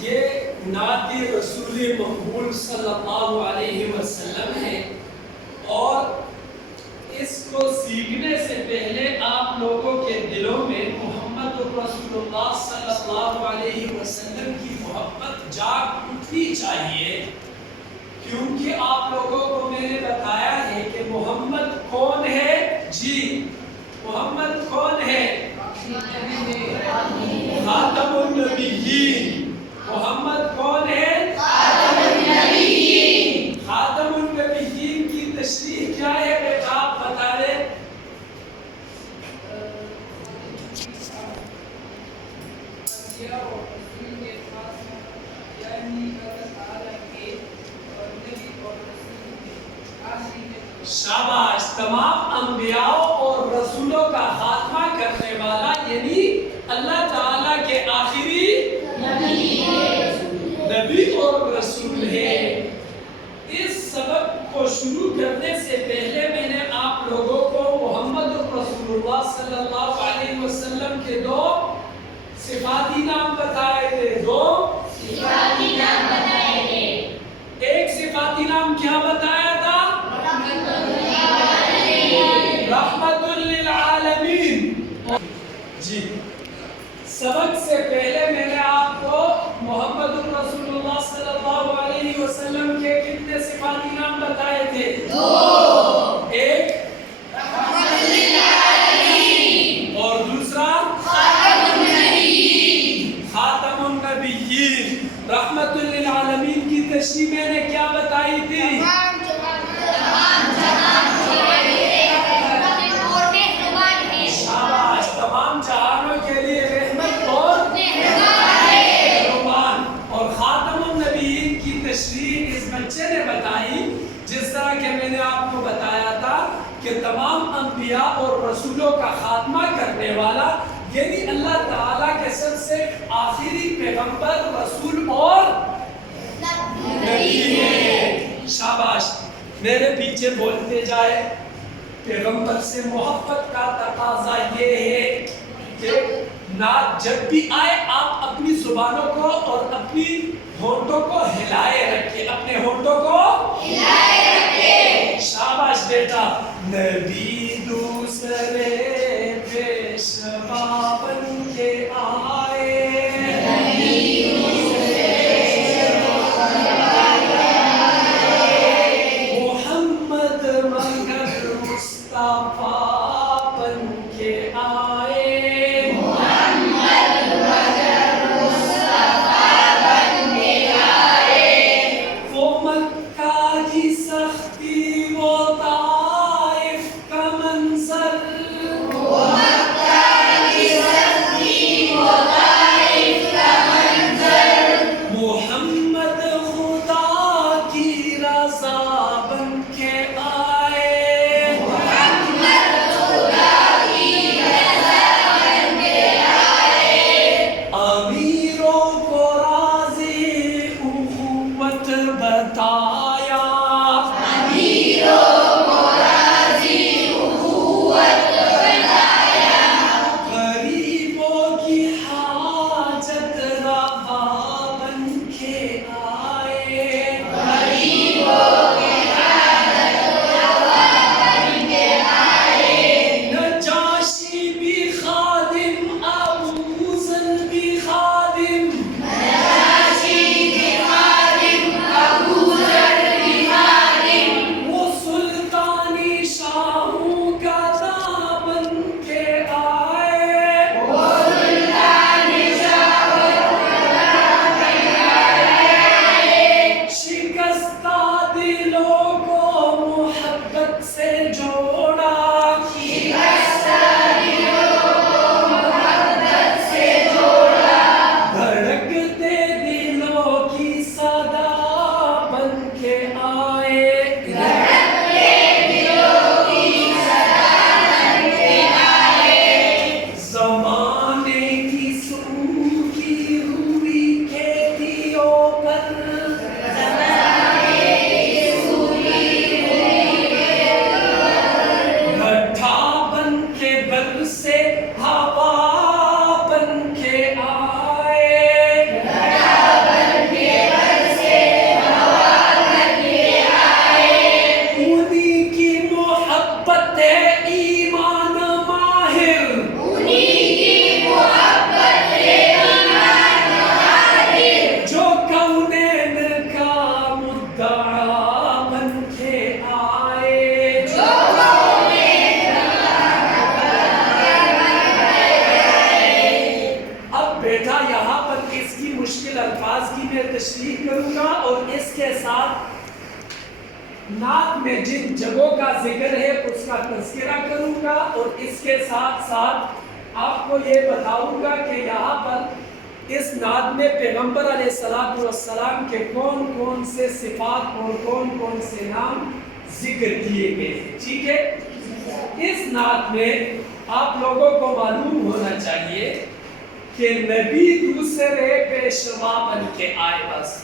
یہ نعت رسول مقبول صلی اللہ علیہ وسلم ہے، اور اس کو سیکھنے سے پہلے آپ لوگوں کے دلوں میں محمد رسول اللہ صلی اللہ علیہ وسلم کی محبت جاگ اٹھنی چاہیے، کیونکہ آپ لوگوں کو میں نے بتایا ہے کہ محمد کون ہے؟ جی محمد کون ہے؟ خاتم النبیین۔ محمد کون ہے؟ خاتم النبیین۔ خاتم النبیین کی تشریح کیا ہے بیٹا آپ بتا دیں؟ شاباش، تمام انبیاء اور رسولوں کا خاتمہ کرنے والا یعنی اللہ تعالیٰ کے آخری نبی اور رسول ہے۔ اس سبق کو شروع کرنے سے پہلے میں نے آپ لوگوں کو محمد رسول اللہ صلی اللہ علیہ وسلم کے دو صفاتی نام بتائے تھے، دو صفاتی نام بتائے تھے۔ ایک صفاتی نام کیا بتایا تھا؟ رحمت للعالمین۔ جی سبق سے پہلے میں نے آپ کو محمد رسول اللہ صلی اللہ علیہ وسلم کے کتنے صفاتی نام بتائے تھے؟ دو۔ ایک رحمت للعالمین اور دوسرا خاتم النبیین۔ خاتم النبیین، رحمت للعالمین کی تشریح میں نے کیا بتائی تھی؟ تمام جہانوں کے لیے رحمت اور مہربان۔ اور خاتم النبیین کی تشریح اس بچے نے بتائی، جس طرح کہ میں نے آپ کو بتایا تھا کہ تمام انبیاء اور رسولوں کا خاتمہ کرنے والا یعنی اللہ تعالیٰ کے سب سے آخری پیغمبر، رسول اور نبی ہے۔ شاباش، میرے پیچھے بولتے جائے۔ پیغمبر سے محبت کا تقاضا یہ ہے کہ نعت جب بھی آئے آپ اپنی زبانوں کو اور اپنی ہونٹوں کو ہلائے رکھیں، اپنے ہونٹوں کو ہلائے رکھیں۔ شاباش بیٹا۔ نبی دوسرے پیشوا بن کے آئے، محمد مگر مصطفیٰ بن کے آئے، محمد مگر مصطفیٰ بن کے آئے۔ وہ مکہ کی سختی، وہ طائف کا منظر، وہ مکہ کی سختی یہاں پر اس کی مشکل الفاظ کی میں تشریح کروں گا اور اس کے ساتھ نعت میں جن جگہوں کا ذکر ہے اس کا تذکرہ کروں گا، اور اس کے ساتھ ساتھ آپ کو یہ بتاؤں گا کہ یہاں پر اس نعت میں پیغمبر علیہ السلام کے کون کون سے صفات اور کون کون سے نام ذکر کیے گئے ہیں، ٹھیک ہے؟ اس نعت میں آپ لوگوں کو معلوم ہونا چاہیے کہ نبی دوسرے پیشوا بن کے آئے، بس